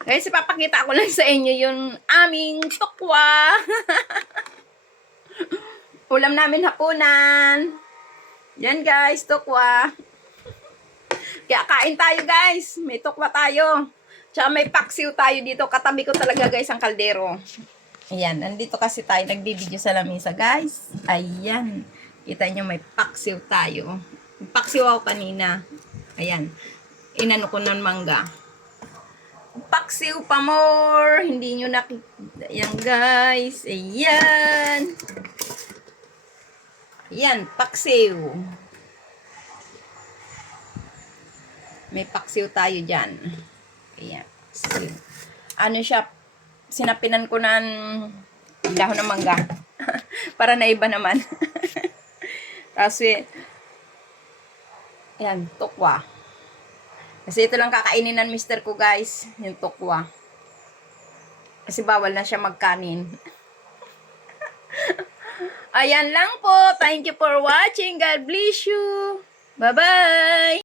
Guys, ipapakita ko lang sa inyo yung aming tukwa. Ulam namin hapunan. Yan guys, tukwa. Kaya kain tayo guys. May tukwa tayo. Tsaka may paksiw tayo dito. Katabi ko talaga guys ang kaldero. Ayan, nandito kasi tayo nagbibideo sa lamisa guys. Ayan. Kita nyo may paksiw tayo. Paksiw ako kanina. Ayan. Inano ko ng mangga. Paksiw pa more. Hindi nyo nakikita. Ayan guys. Ayan. Ayan, paksiw. May paksiw tayo dyan. Ayan. Paksiw. Ano siya? Sinapinan ko ng dahon ng mangga. Para na iba naman. Kasi, ayan, tukwa. Kasi ito lang kakainin ng mister ko guys. Yung tukwa. Kasi bawal na siya magkanin. Ayan lang po. Thank you for watching. God bless you. Bye-bye.